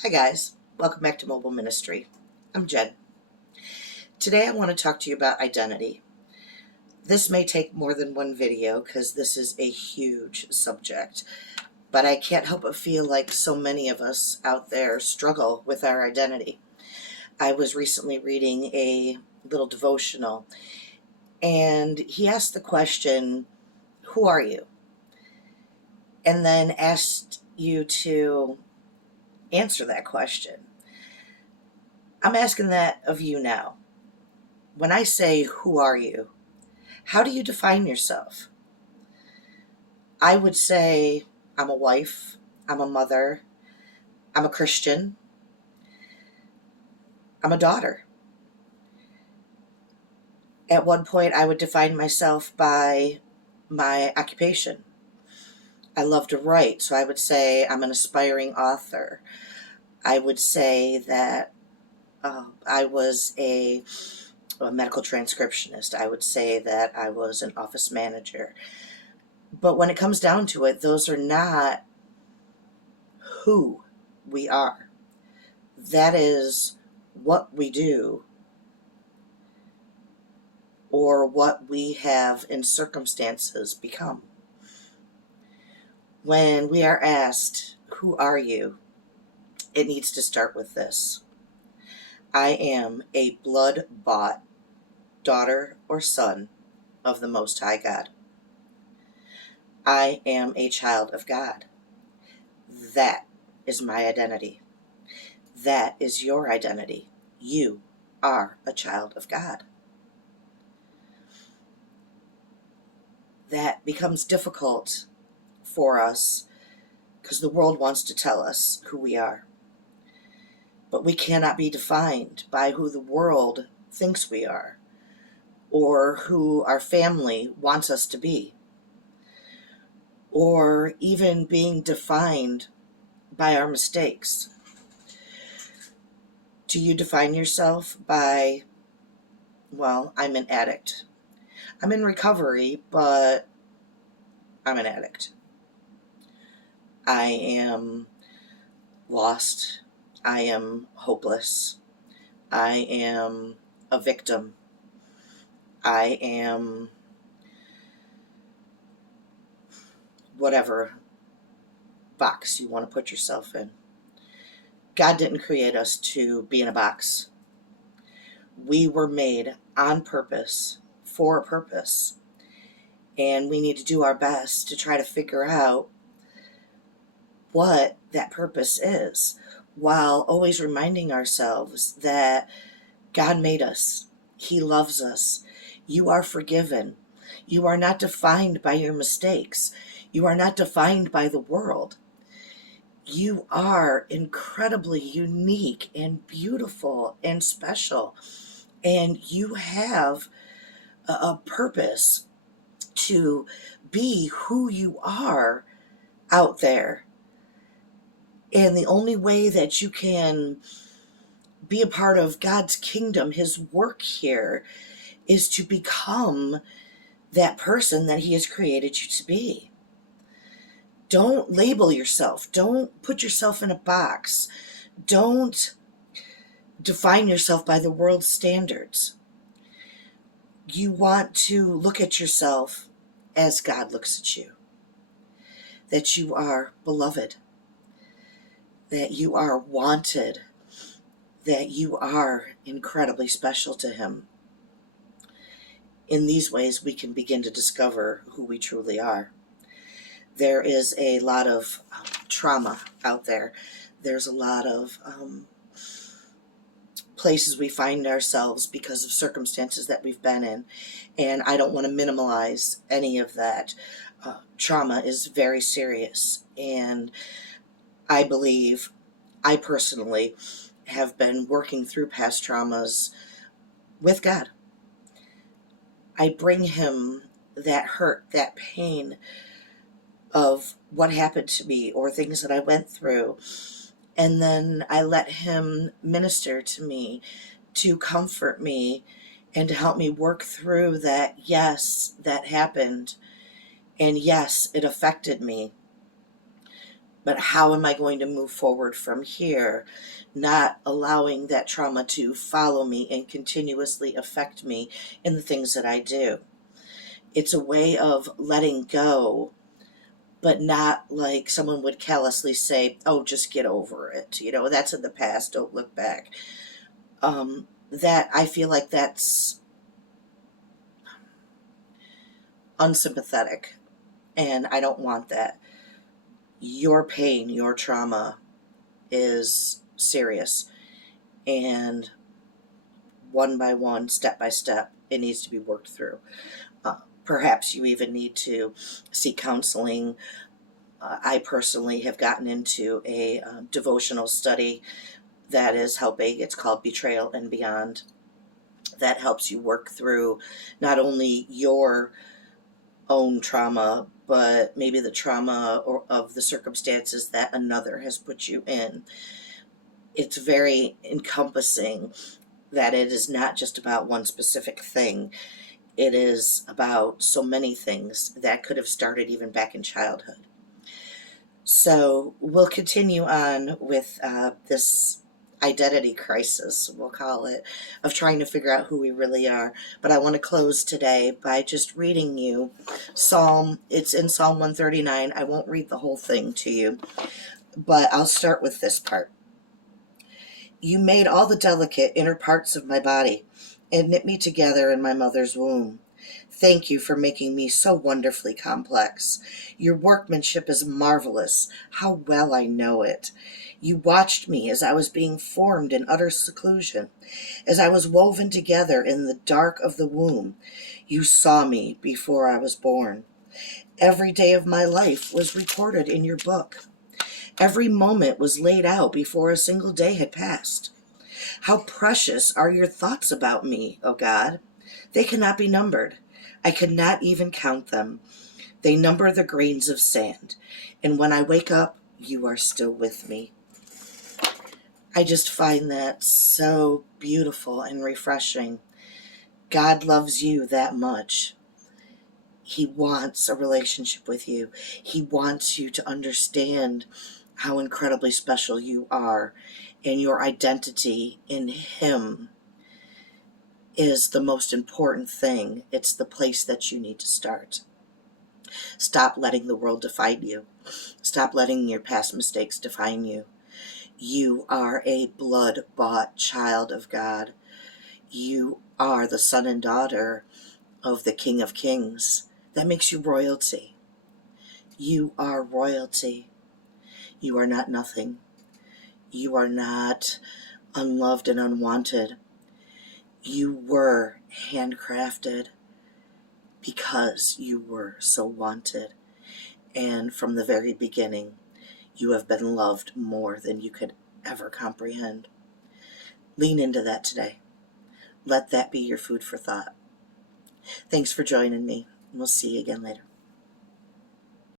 Hi guys, welcome back to Mobile Ministry. I'm Jen. Today I want to talk to you about identity. This may take more than one video because this is a huge subject, but I can't help but feel like so many of us out there struggle with our identity. I was recently reading a little devotional and he asked the question, who are you? And then asked you to answer that question. I'm asking that of you now. When I say, who are you? How do you define yourself? I would say I'm a wife, I'm a mother, I'm a Christian, I'm a daughter. At one point, I would define myself by my occupation. I love to write, so I would say I'm an aspiring author. I would say that I was a medical transcriptionist. I would say that I was an office manager. But when it comes down to it, those are not who we are. That is what we do or what we have in circumstances become. When we are asked, who are you? It needs to start with this. I am a blood-bought daughter or son of the Most High God. I am a child of God. That is my identity. That is your identity. You are a child of God. That becomes difficult for us because the world wants to tell us who we are. But we cannot be defined by who the world thinks we are or who our family wants us to be, or even being defined by our mistakes. Do you define yourself by, well, I'm an addict. I'm in recovery, but I'm an addict. I am lost. I am hopeless. I am a victim. I am whatever box you want to put yourself in. God didn't create us to be in a box. We were made on purpose, for a purpose. And we need to do our best to try to figure out what that purpose is, while always reminding ourselves that God made us. He loves us. You are forgiven. You are not defined by your mistakes. You are not defined by the world. You are incredibly unique and beautiful and special. And you have a purpose to be who you are out there. And the only way that you can be a part of God's kingdom, his work here, is to become that person that he has created you to be. Don't label yourself. Don't put yourself in a box. Don't define yourself by the world's standards. You want to look at yourself as God looks at you. That you are beloved. That you are wanted. That you are incredibly special to him. In these ways, we can begin to discover who we truly are. There is a lot of trauma out there. There's a lot of places we find ourselves because of circumstances that we've been in. And I don't want to minimize any of that. Trauma is very serious. And I believe, I personally have been working through past traumas with God. I bring him that hurt, that pain of what happened to me or things that I went through. And then I let him minister to me, to comfort me, and to help me work through that. Yes, that happened. And yes, it affected me. But how am I going to move forward from here, not allowing that trauma to follow me and continuously affect me in the things that I do? It's a way of letting go, but not like someone would callously say, oh, just get over it. That's in the past. Don't look back. That I feel like that's unsympathetic, and I don't want that. Your pain, your trauma is serious, and one by one, step by step, it needs to be worked through. Perhaps you even need to seek counseling. I personally have gotten into a devotional study that is helping. It's called Betrayal and Beyond. That helps you work through not only your own trauma, but maybe the trauma of the circumstances that another has put you in. It's very encompassing, that it is not just about one specific thing. It is about so many things that could have started even back in childhood. So we'll continue on with this identity crisis, we'll call it, of trying to figure out who we really are. But I want to close today by just reading you it's in Psalm 139. I won't read the whole thing to you, but I'll start with this part. You made all the delicate inner parts of my body and knit me together in my mother's womb. Thank you for making me so wonderfully complex. Your workmanship is marvelous. How well I know it. You watched me as I was being formed in utter seclusion, as I was woven together in the dark of the womb. You saw me before I was born. Every day of my life was recorded in your book. Every moment was laid out before a single day had passed. How precious are your thoughts about me, O God. They cannot be numbered. I could not even count them. They number the grains of sand. And when I wake up, you are still with me. I just find that so beautiful and refreshing. God loves you that much. He wants a relationship with you. He wants you to understand how incredibly special you are, and your identity in Him is the most important thing. It's the place that you need to start. Stop letting the world define you. Stop letting your past mistakes define you. You are a blood-bought child of God. You are the son and daughter of the King of Kings. That makes you royalty. You are royalty. You are not nothing. You are not unloved and unwanted. You were handcrafted because you were so wanted. And from the very beginning, you have been loved more than you could ever comprehend. Lean into that today. Let that be your food for thought. Thanks for joining me. We'll see you again later.